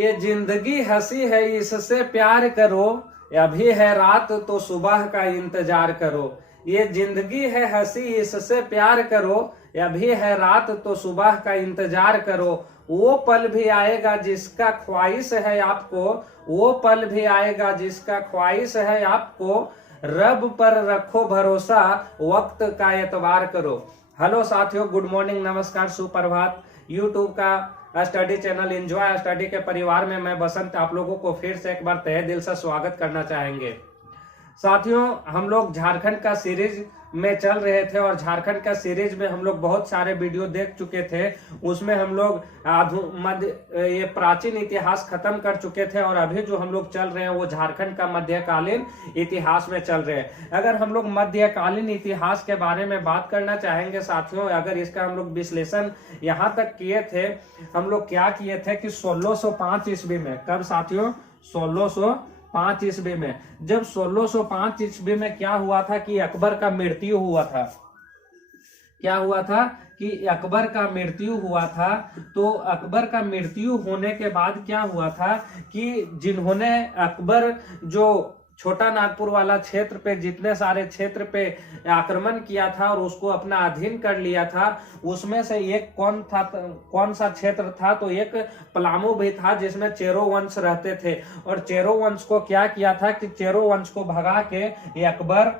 ये जिंदगी हंसी है इससे प्यार करो, अभी है रात तो सुबह का इंतजार करो। ये जिंदगी है हंसी इससे प्यार करो, अभी है रात तो सुबह का इंतजार करो। वो पल भी आएगा जिसका ख्वाहिश है आपको, वो पल भी आएगा जिसका ख्वाहिश है आपको। रब पर रखो भरोसा, वक्त का एतबार करो। हेलो साथियों, गुड मॉर्निंग, नमस्कार, सुप्रभात। यूट्यूब का स्टडी चैनल एंजॉय स्टडी के परिवार में मैं बसंत आप लोगों को फिर से एक बार तहे दिल से स्वागत करना चाहेंगे। साथियों, हम लोग झारखंड का सीरीज में चल रहे थे और झारखंड का सीरीज में हम लोग बहुत सारे वीडियो देख चुके थे। उसमें हम लोग ये प्राचीन इतिहास खत्म कर चुके थे और अभी जो हम लोग चल रहे हैं वो झारखंड का मध्यकालीन इतिहास में चल रहे हैं। अगर हम लोग मध्यकालीन इतिहास के बारे में बात करना चाहेंगे साथियों, अगर इसका हम लोग विश्लेषण यहाँ तक किए थे, हम लोग क्या किए थे कि 1605 ईस्वी में, कब साथियों? 1605 ईस्वी में। जब 1605 ईस्वी में क्या हुआ था कि अकबर का मृत्यु हुआ था। क्या हुआ था कि अकबर का मृत्यु हुआ था। तो अकबर का मृत्यु होने के बाद क्या हुआ था कि जिन्होंने अकबर जो छोटा नागपुर वाला क्षेत्र पे, जितने सारे क्षेत्र पे आक्रमण किया था और उसको अपना अधीन कर लिया था, उसमें से एक कौन सा क्षेत्र था? तो एक पलामू भी था जिसमें चेरो वंश रहते थे। और चेरो वंश को क्या किया था कि चेरो वंश को भगा के ये अकबर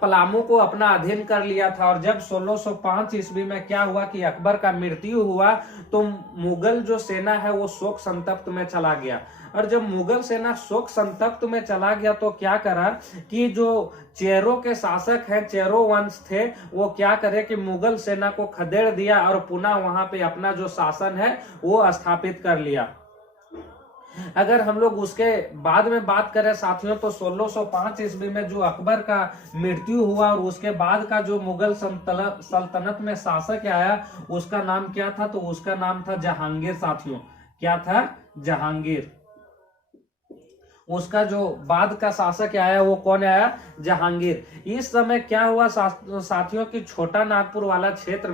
पलामू को अपना अधीन कर लिया था। और जब 1605 ईस्वी में क्या हुआ कि अकबर का मृत्यु हुआ तो मुगल जो सेना है वो शोक संतप्त में चला गया। और जब मुगल सेना शोक संतप्त में चला गया तो क्या करा कि जो चेरो के शासक हैं, चेरो वंश थे, वो क्या करे कि मुगल सेना को खदेड़ दिया और पुनः वहां पे अपना जो शासन है वो स्थापित कर लिया। अगर हम लोग उसके बाद में बात करें साथियों, तो 1605 ईस्वी में जो अकबर का मृत्यु हुआ और उसके बाद का जो मुगल सल्तनत में शासक आया उसका नाम क्या था? तो उसका नाम था जहांगीर साथियों। क्या था? जहांगीर। उसका जो बाद का शासक आया वो कौन आया? जहांगीर। इस समय क्या हुआ साथियों कि छोटा नागपुर वाला क्षेत्र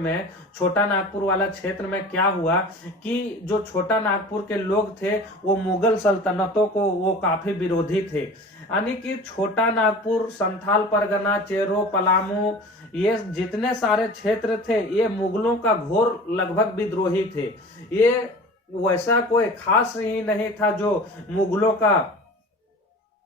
में क्या हुआ कि जो छोटा नागपुर के लोग थे वो मुगल सल्तनतों को वो काफी विरोधी थे। यानी कि छोटा नागपुर, संथाल परगना, चेरो, पलामू, ये जितने सारे क्षेत्र थे ये मुगलों का घोर लगभग विद्रोही थे। ये वैसा कोई खास ही नहीं था जो मुगलों का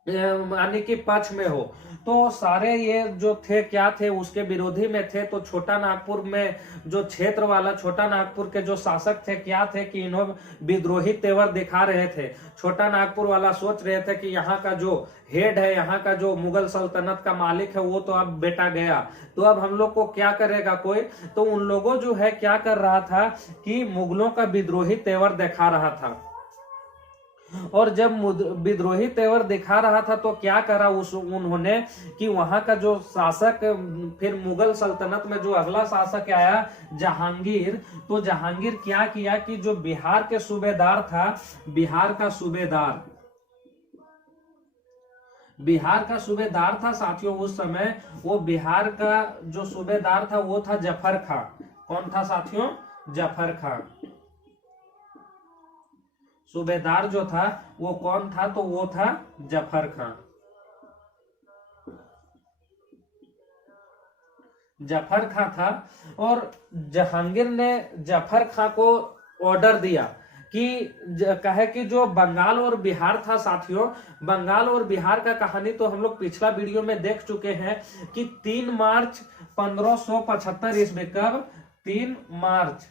यानी कि पक्ष में हो। तो सारे ये जो थे क्या थे? उसके विरोधी में थे। तो छोटा नागपुर में जो क्षेत्र वाला छोटा नागपुर के जो शासक थे क्या थे कि इन्होंने विद्रोही तेवर दिखा रहे थे। छोटा नागपुर वाला सोच रहे थे कि यहाँ का जो हेड है, यहाँ का जो मुगल सल्तनत का मालिक है वो तो अब बेटा गया, तो अब हम लोग को क्या करेगा कोई? तो उन लोगों जो है क्या कर रहा था कि मुगलों का विद्रोही तेवर दिखा रहा था। और जब विद्रोही तेवर दिखा रहा था तो क्या करा उन्होंने कि वहां का जो शासक, फिर मुगल सल्तनत में जो अगला शासक आया जहांगीर, तो जहांगीर क्या किया कि जो बिहार का सूबेदार था साथियों उस समय, वो बिहार का जो सूबेदार था वो था जफर खां। कौन था साथियों? जफर खां। सूबेदार जो था वो कौन था? तो वो था जफर खां। जफर खां था। और जहांगीर ने जफर खां को ऑर्डर दिया कि कहे कि जो बंगाल और बिहार था साथियों, बंगाल और बिहार का कहानी तो हम लोग पिछला वीडियो में देख चुके हैं कि 3 मार्च 1575 ईस्वी, कब? 3 मार्च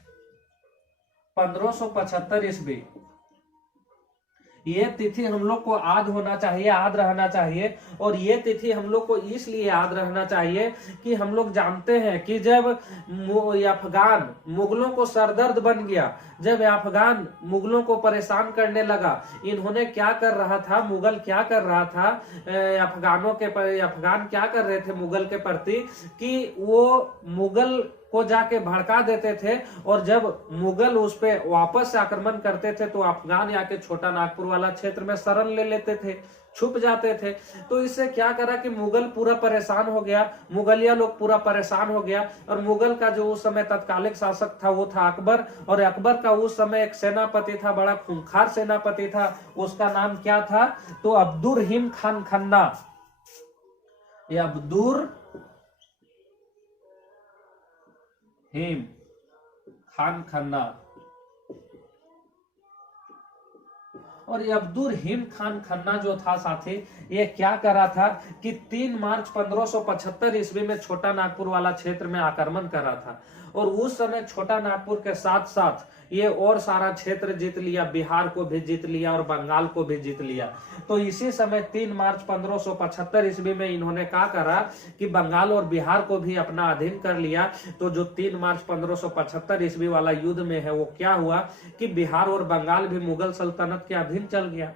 1575 ईस्वी, ये तिथि हम लोग को याद रहना चाहिए। और ये तिथि हम लोग को इसलिए याद रहना चाहिए कि हम लोग जानते हैं कि जब अफगान मुगलों को सरदर्द बन गया, जब अफगान मुगलों को परेशान करने लगा, इन्होंने क्या कर रहा था? मुगल क्या कर रहा था? अफगान क्या कर रहे थे मुगल के प्रति कि वो मुगल को जाके भड़का देते थे। और जब मुगल उस पे वापस से आक्रमण करते थे तो अफगान आके छोटा नागपुर वाला क्षेत्र में शरण ले लेते थे। छुप जाते थे। तो इससे क्या करा कि मुगल पूरा परेशान हो गया, मुगलिया लोग पूरा परेशान हो गया। और मुगल का जो उस समय तत्कालिक शासक था वो था अकबर, और अकबर का उस समय एक सेनापति था, बड़ा खूंखार सेनापति था, उसका नाम क्या था, तो अब्दुर्रहीम खान खन्ना। ये अब्दुर्रहीम खान खन्ना। और ये अब्दुर्रहीम खान खन्ना जो था साथी, ये क्या करा था कि 3 मार्च 1575 ईस्वी में छोटा नागपुर वाला क्षेत्र में आक्रमण करा था। और उस समय छोटा नागपुर के साथ साथ ये और सारा क्षेत्र जीत लिया, बिहार को भी जीत लिया और बंगाल को भी जीत लिया। तो इसी समय 3 मार्च 1575 ईस्वी में इन्होंने क्या करा कि बंगाल और बिहार को भी अपना अधीन कर लिया। तो जो 3 मार्च 1575 ईस्वी वाला युद्ध में है वो क्या हुआ कि बिहार और बंगाल भी मुगल सल्तनत के अधीन चल गया।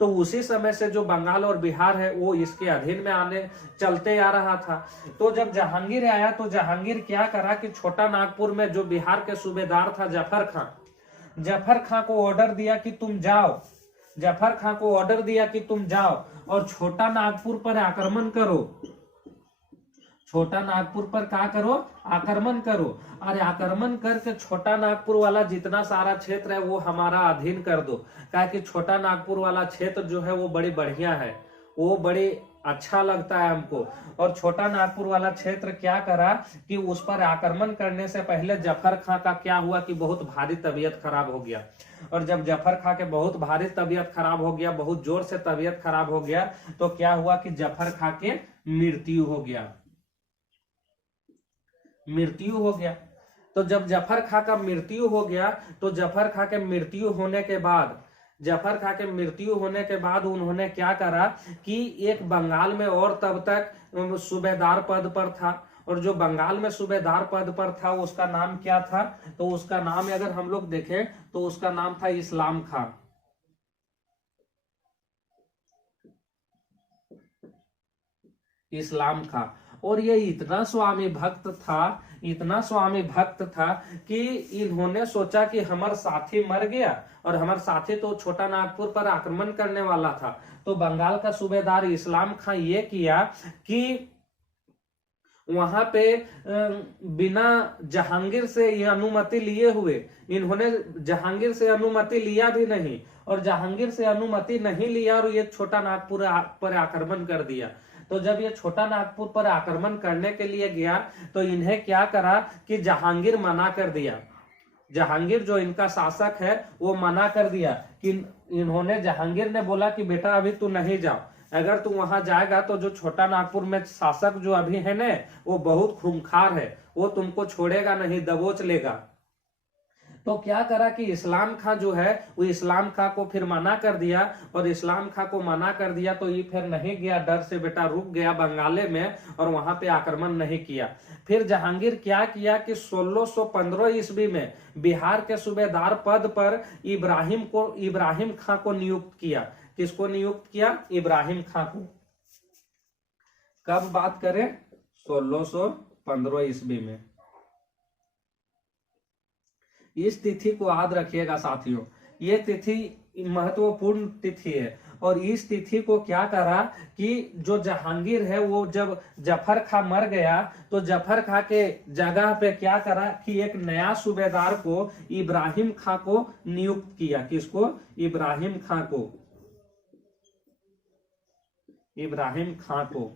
तो उसी समय से जो बंगाल और बिहार है वो इसके अधीन में आने चलते आ रहा था। तो जब जहांगीर आया तो जहांगीर क्या करा कि छोटा नागपुर में जो बिहार के सूबेदार था जफर खां को ऑर्डर दिया कि तुम जाओ, जफर खां को ऑर्डर दिया कि तुम जाओ और छोटा नागपुर पर आक्रमण करो, छोटा नागपुर पर क्या करो, आक्रमण करो। अरे आक्रमण करके छोटा नागपुर वाला जितना सारा क्षेत्र है वो हमारा अधीन कर दो, क्या कि छोटा नागपुर वाला क्षेत्र जो है वो बड़ी बढ़िया है, वो बड़ी अच्छा लगता है हमको। और छोटा नागपुर वाला क्षेत्र क्या करा कि उस पर आक्रमण करने से पहले जफर खां का क्या हुआ कि बहुत भारी तबीयत खराब हो गया। और जब जफर खां के बहुत भारी तबीयत खराब हो गया, बहुत जोर से तबीयत खराब हो गया, तो क्या हुआ कि जफर खां के मृत्यु हो गया, मृत्यु हो गया। तो जब जफर खां का मृत्यु हो गया तो जफर खां के मृत्यु होने के बाद, जफर खां के मृत्यु होने के बाद उन्होंने क्या करा कि एक बंगाल में और तब तक सूबेदार पद पर था, और जो बंगाल में सूबेदार पद पर था उसका नाम क्या था, तो उसका नाम अगर हम लोग देखें तो उसका नाम था इस्लाम खां। इस्लाम खां। और ये इतना स्वामी भक्त था, इतना स्वामी भक्त था कि इन्होंने सोचा कि हमारा साथी मर गया और हमारा साथी तो छोटा नागपुर पर आक्रमण करने वाला था। तो बंगाल का सूबेदार इस्लाम खां ये किया कि वहां पे बिना जहांगीर से ये अनुमति लिए हुए, इन्होंने जहांगीर से अनुमति लिया भी नहीं, और जहांगीर से अनुमति नहीं लिया और ये छोटा नागपुर पर आक्रमण कर दिया। तो जब ये छोटा नागपुर पर आक्रमण करने के लिए गया तो इन्हें क्या करा कि जहांगीर मना कर दिया, जहांगीर जो इनका शासक है वो मना कर दिया कि इन्होंने, जहांगीर ने बोला कि बेटा अभी तू नहीं जाओ, अगर तू वहां जाएगा तो जो छोटा नागपुर में शासक जो अभी है ना वो बहुत खूंखार है, वो तुमको छोड़ेगा नहीं, दबोच लेगा। तो क्या करा कि इस्लाम खां जो है वो इस्लाम खां को फिर मना कर दिया, और इस्लाम खां को मना कर दिया तो ये फिर नहीं गया, डर से बेटा रुक गया बंगाले में और वहां पे आक्रमण नहीं किया। फिर जहांगीर क्या किया कि 1615 ईस्वी में बिहार के सूबेदार पद पर इब्राहिम खां को नियुक्त किया। किसको नियुक्त किया? इब्राहिम खां को। कब बात करें? 1615 ईस्वी में। इस तिथि को याद रखिएगा साथियों, ये तिथि महत्वपूर्ण तिथि है। और इस तिथि को क्या करा कि जो जहांगीर है वो जब जफर खां मर गया तो जफर खां के जगह पे क्या करा कि एक नया सूबेदार को इब्राहिम खां को नियुक्त किया। किसको? इब्राहिम खां को, इब्राहिम खां को।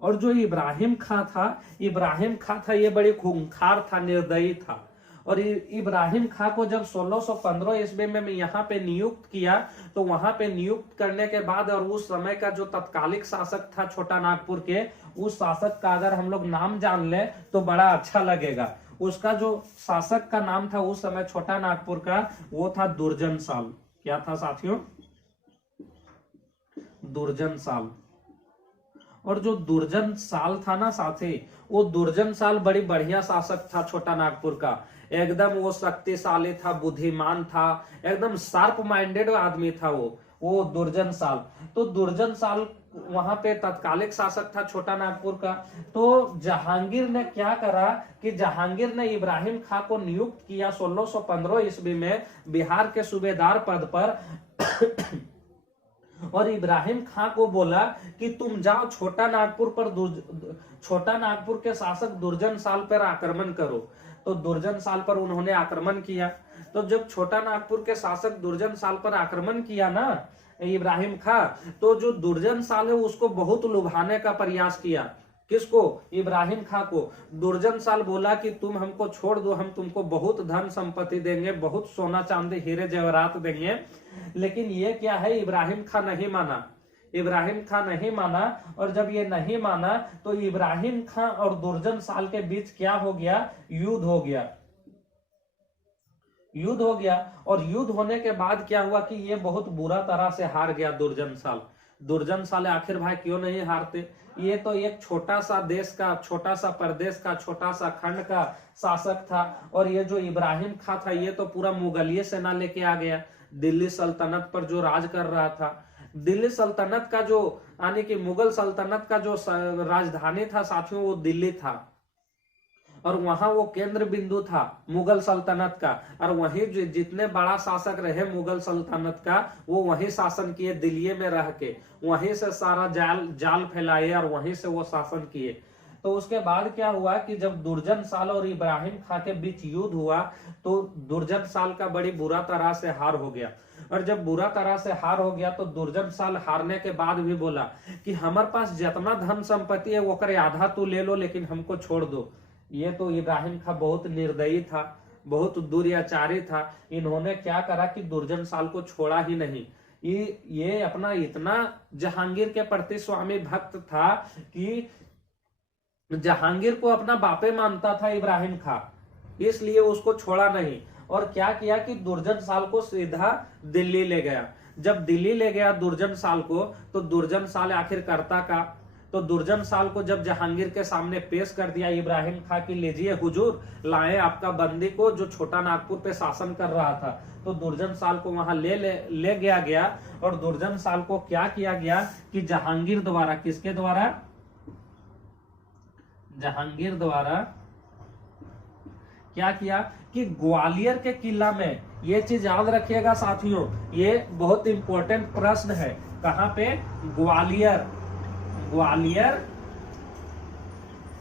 और जो इब्राहिम खां था ये बड़ी खूंखार था, निर्दयी था। और इब्राहिम खां को जब 1615 ईस्वी में यहाँ पे नियुक्त किया तो वहां पे नियुक्त करने के बाद, और उस समय का जो तत्कालिक शासक था छोटा नागपुर के, उस शासक का अगर हम लोग नाम जान ले तो बड़ा अच्छा लगेगा। उसका जो शासक का नाम था उस समय छोटा नागपुर का, वो था दुर्जन साल। क्या था साथियों? दुर्जन साल। और जो दुर्जन साल था ना साथी, वो दुर्जन साल बड़ी बढ़िया शासक था छोटा नागपुर का। एकदम वो शक्तिशाली था, बुद्धिमान था, एकदम शार्प माइंडेड आदमी था वो दुर्जन साल। तो दुर्जन साल वहां पे तत्कालिक शासक था छोटा नागपुर का। तो जहांगीर ने क्या करा कि जहांगीर ने इब्राहिम खां को नियुक्त किया 1615 ईस्वी में बिहार के सूबेदार पद पर। और इब्राहिम खां को बोला कि तुम जाओ छोटा नागपुर के शासक दुर्जन साल पर आक्रमण करो। तो दुर्जन साल पर उन्होंने आक्रमण किया। तो जब छोटा नागपुर के शासक दुर्जन साल पर आक्रमण किया ना इब्राहिम खां, तो जो दुर्जन साल है उसको बहुत लुभाने का प्रयास किया। किसको? इब्राहिम खां को। दुर्जन साल बोला कि तुम हमको छोड़ दो, हम तुमको बहुत धन संपत्ति देंगे, बहुत सोना चांदी हीरे जवाहरात देंगे। लेकिन ये क्या है, इब्राहिम खां नहीं माना। इब्राहिम खां नहीं माना। और जब ये नहीं माना तो इब्राहिम खां और दुर्जन साल के बीच क्या हो गया? युद्ध हो गया। युद्ध हो गया। और युद्ध होने के बाद क्या हुआ कि ये बहुत बुरा तरह से हार गया दुर्जन साल। दुर्जन साल आखिर भाई क्यों नहीं हारते? ये तो एक छोटा सा देश का, छोटा सा प्रदेश का, छोटा सा खंड का शासक था। और ये जो इब्राहिम खां था ये तो पूरा मुगलिय सेना लेके आ गया, दिल्ली सल्तनत पर जो राज कर रहा था। दिल्ली सल्तनत का जो यानी कि मुगल सल्तनत का जो राजधानी था साथियों, वो दिल्ली था। और वहां वो केंद्र बिंदु था मुगल सल्तनत का। और वहीं जितने बड़ा शासक रहे मुगल सल्तनत का, वो वहीं शासन किए दिल्ली में रह के। वहीं से सारा जाल फैलाए और वहीं से वो शासन किए। तो उसके बाद क्या हुआ कि जब दुर्जन साल और इब्राहिम खां के बीच युद्ध हुआ तो दुर्जन साल का बड़ी बुरा तरह से हार हो गया। और जब बुरा तरह से हार हो गया तो दुर्जन साल हारने के बाद भी बोला कि हमारे पास जितना धन संपत्ति है वो करे आधा तू ले लो, लेकिन हमको छोड़ दो। ये तो इब्राहिम खां बहुत निर्दयी था, बहुत दुर्याचारी था। इन्होंने क्या करा कि दुर्जन साल को छोड़ा ही नहीं। ये अपना इतना जहांगीर के प्रति स्वामी भक्त था कि जहांगीर को अपना बापे मानता था इब्राहिम खां, इसलिए उसको छोड़ा नहीं। और क्या किया कि दुर्जन साल को सीधा दिल्ली ले गया। जब दिल्ली ले गया दुर्जन साल को, तो दुर्जन साल आखिर करता का, तो दुर्जन साल को जब जहांगीर के सामने पेश कर दिया इब्राहिम खां की, लीजिए हुजूर लाए आपका बंदी को जो छोटा नागपुर पे शासन कर रहा था। तो दुर्जन साल को वहां ले गया। और दुर्जन साल को क्या किया गया कि जहांगीर द्वारा, किसके द्वारा? जहांगीर द्वारा क्या किया कि ग्वालियर के किला में, ये चीज याद रखिएगा साथियों, ये बहुत इंपॉर्टेंट प्रश्न है। कहां पे? ग्वालियर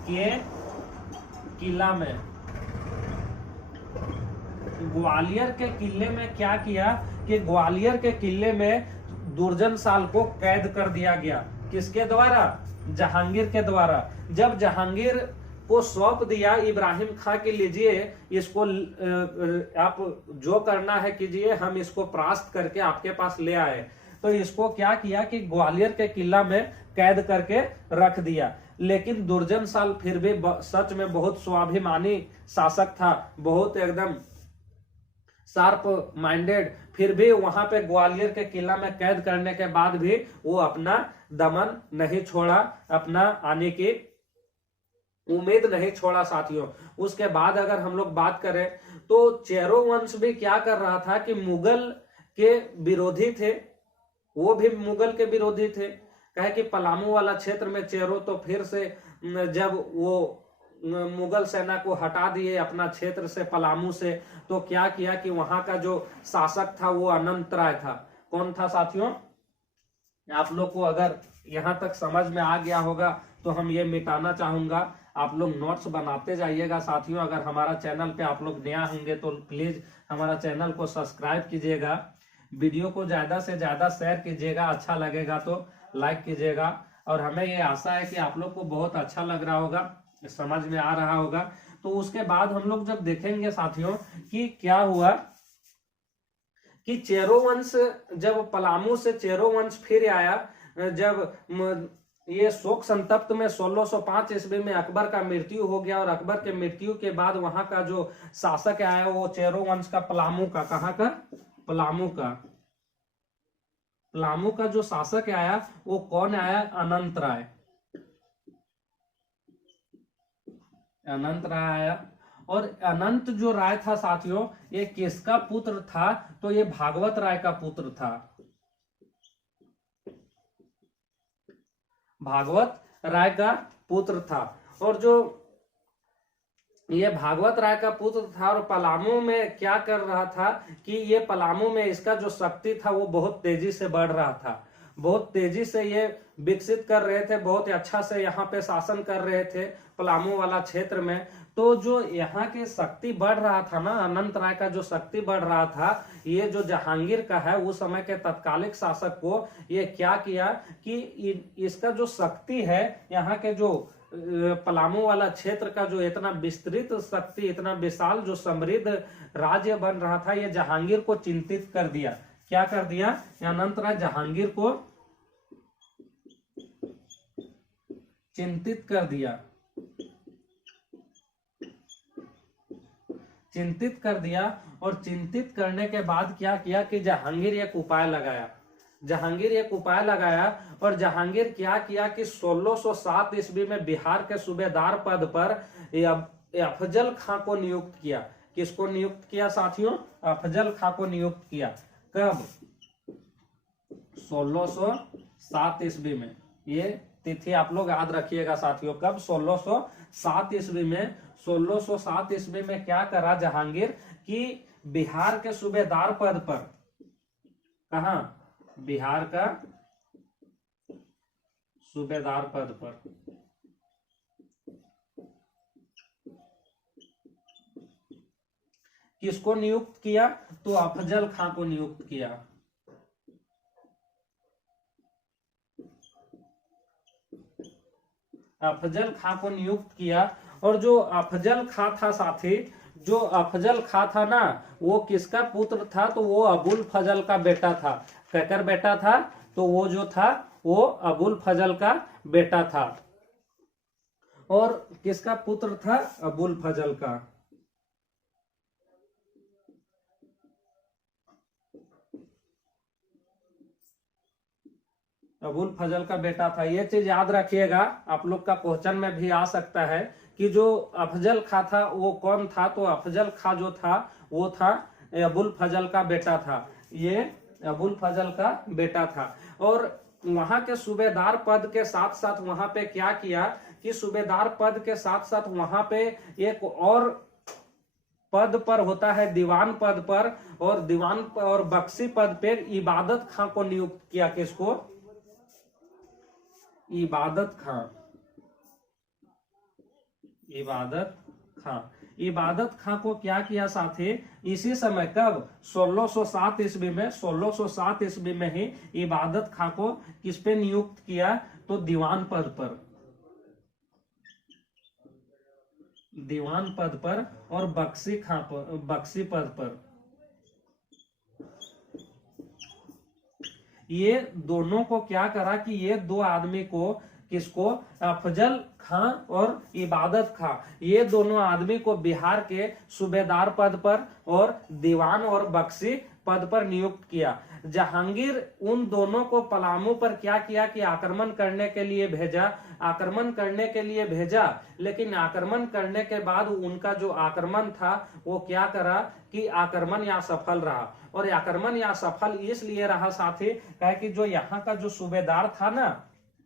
के किला में। ग्वालियर के किले में क्या किया कि ग्वालियर के किले में दुर्जन साल को कैद कर दिया गया। किसके द्वारा? जहांगीर के द्वारा। जब जहांगीर को सौंप दिया इब्राहिम खां के, लीजिए इसको आप जो करना है कीजिए, हम इसको परास्त करके आपके पास ले आए। तो इसको क्या किया कि ग्वालियर के किला में कैद करके रख दिया। लेकिन दुर्जन साल फिर भी सच में बहुत स्वाभिमानी शासक था, बहुत एकदम शार्प माइंडेड। फिर भी वहां पे ग्वालियर के किला में कैद करने के बाद भी वो अपना दमन नहीं छोड़ा, अपना आने की उम्मीद नहीं छोड़ा साथियों। उसके बाद अगर हम लोग बात करें तो चेरो वंश भी क्या कर रहा था कि मुगल के विरोधी थे, वो भी मुगल के विरोधी थे। कहे कि पलामू वाला क्षेत्र में चेरो तो फिर से जब वो मुगल सेना को हटा दिए अपना क्षेत्र से, पलामू से, तो क्या किया कि वहां का जो शासक था वो अनंत राय था। कौन था साथियों? आप लोग को अगर यहां तक समझ में आ गया होगा तो हम ये मिटाना चाहूंगा। आप लोग नोट्स बनाते जाइएगा साथियों। अगर हमारा चैनल पे आप लोग नया होंगे तो प्लीज हमारा चैनल को सब्सक्राइब कीजिएगा, वीडियो को ज्यादा से ज्यादा शेयर कीजिएगा, अच्छा लगेगा तो लाइक कीजिएगा। और हमें ये आशा है कि आप लोग को बहुत अच्छा लग रहा होगा, समझ में आ रहा होगा। तो उसके बाद हम लोग जब देखेंगे साथियों कि क्या हुआ कि चेरो वंश, जब पलामू से चेरो वंश फिर आया, जब ये शोक संतप्त में 1605 ईस्वी में अकबर का मृत्यु हो गया। और अकबर के मृत्यु के बाद वहां का जो शासक आया वो चेरो वंश का, पलामू का। कहाँ का? पलामू का। पलामू का जो शासक आया वो कौन आया? अनंत राय। अनंत राय आया। और अनंत जो राय था साथियों, ये किसका पुत्र था? तो ये भागवत राय का पुत्र था। भागवत राय का पुत्र था। और जो ये भागवत राय का पुत्र था और पलामू में क्या कर रहा था कि ये पलामू में इसका जो शक्ति था वो बहुत तेजी से बढ़ रहा था। बहुत तेजी से ये विकसित कर रहे थे, बहुत अच्छा से यहाँ पे शासन कर रहे थे पलामू वाला क्षेत्र में। तो जो यहाँ की शक्ति बढ़ रहा था ना, अनंत राय का जो शक्ति बढ़ रहा था, ये जो जहांगीर का है उस समय के तत्कालिक शासक को ये क्या किया कि इसका जो शक्ति है, यहाँ के जो पलामू वाला क्षेत्र का जो इतना विस्तृत शक्ति, इतना विशाल जो समृद्ध राज्य बन रहा था, ये जहांगीर को चिंतित कर दिया। क्या कर दिया? अनंत राय जहांगीर को चिंतित कर दिया, चिंतित कर दिया। और चिंतित करने के बाद क्या किया कि जहांगीर एक उपाय लगाया, जहांगीर एक उपाय लगाया। और जहांगीर क्या किया कि 1607 ईस्वी में बिहार के सूबेदार पद पर अफजल खां को नियुक्त किया। किसको नियुक्त किया साथियों? अफजल खां को नियुक्त किया। कब? 1607 ईस्वी में। ये तिथि आप लोग याद रखिएगा साथियों, कब? 1607 ईस्वी में। 1607 ईस्वी में क्या करा जहांगीर कि बिहार के सूबेदार पद पर, कहा? बिहार का सूबेदार पद पर किसको नियुक्त किया? तो अफजल खां को नियुक्त किया। अफजल खां को नियुक्त किया। और जो अफजल खां था साथी, जो अफजल खां था ना, वो किसका पुत्र था? तो वो अबुल फजल का बेटा था। केकर बेटा था? तो वो जो था वो अबुल फजल का बेटा था। और किसका पुत्र था? अबुल फजल का। अबुल फजल का बेटा था। ये चीज याद रखिएगा, आप लोग का क्वेश्चन में भी आ सकता है कि जो अफजल खां था वो कौन था? तो अफजल खां जो था वो था अबुल फजल का बेटा था। ये अबुल फजल का बेटा था। और वहां के सूबेदार पद के साथ साथ वहां पे क्या किया कि सूबेदार पद के साथ साथ वहां पे एक और पद पर होता है, दीवान पद पर। और दीवान और बख्शी पद पे इबादत खां को नियुक्त किया। किसको? इबादत खां। इबादत खां। इबादत खां को क्या किया साथी? इसी समय, कब? 1607 ईस्वी में। 1607 ईस्वी में ही इबादत खां को किस पे नियुक्त किया? तो दीवान पद पर, दीवान पद पर और बख्शी खां पर, बख्शी पद पर। ये दोनों को क्या करा कि ये दो आदमी को, किसको? अफजल खां और इबादत खां, ये दोनों आदमी को बिहार के सूबेदार पद पर और दीवान और बख्शी पद पर नियुक्त किया। जहांगीर उन दोनों को पलामू पर क्या किया कि आक्रमण करने के लिए भेजा, आक्रमण करने के लिए भेजा। लेकिन आक्रमण करने के बाद उनका जो आक्रमण था वो क्या करा कि आक्रमण यहाँ सफल रहा। और आक्रमण यहाँ सफल इसलिए रहा साथी, कहे कि जो यहाँ का जो सूबेदार था ना,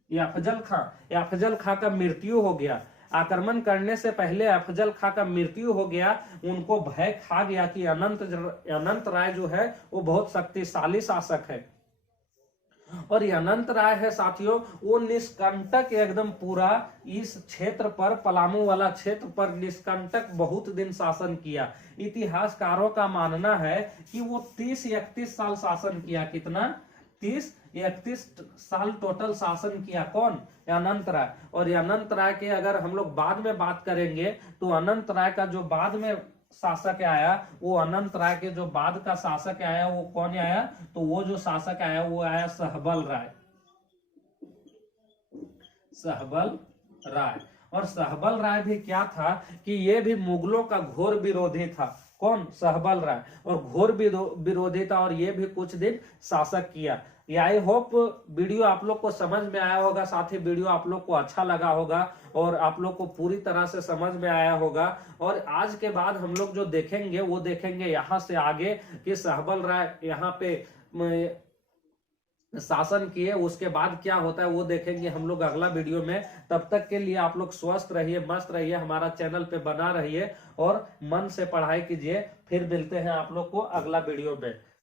ये अफजल खां का मृत्यु हो गया। आक्रमण करने से पहले अफजल खां का मृत्यु हो गया। उनको भय खा गया कि अनंत राय जो है वो बहुत शक्तिशाली शासक है। और ये अनंत राय है साथियों, वो निष्कंटक एकदम पूरा इस क्षेत्र पर, पलामू वाला क्षेत्र पर निष्कंटक बहुत दिन शासन किया। इतिहासकारों का मानना है कि वो 30-31 साल शासन किया। कितना? 30-31 साल टोटल शासन किया। कौन? अनंत राय। और अनंत राय के अगर हम लोग बाद में बात करेंगे तो अनंत राय का जो बाद में शासक आया, वो अनंत राय के जो बाद का शासक आया वो कौन आया? तो वो जो शासक आया वो आया सहबल राय। सहबल राय। और सहबल राय भी क्या था कि ये भी मुगलों का घोर विरोधी था। कौन? सहबल राय। और घोर विरोधी था और ये भी कुछ दिन शासक किया। आई होप वीडियो आप लोग को समझ में आया होगा साथी, वीडियो आप लोग को अच्छा लगा होगा और आप लोग को पूरी तरह से समझ में आया होगा। और आज के बाद हम लोग जो देखेंगे वो देखेंगे यहाँ से आगे कि सहबल राय यहाँ पे शासन किए, उसके बाद क्या होता है वो देखेंगे हम लोग अगला वीडियो में। तब तक के लिए आप लोग स्वस्थ रहिए, मस्त रहिए, हमारा चैनल पे बना रहिए और मन से पढ़ाई कीजिए। फिर मिलते हैं आप लोग को अगला वीडियो में।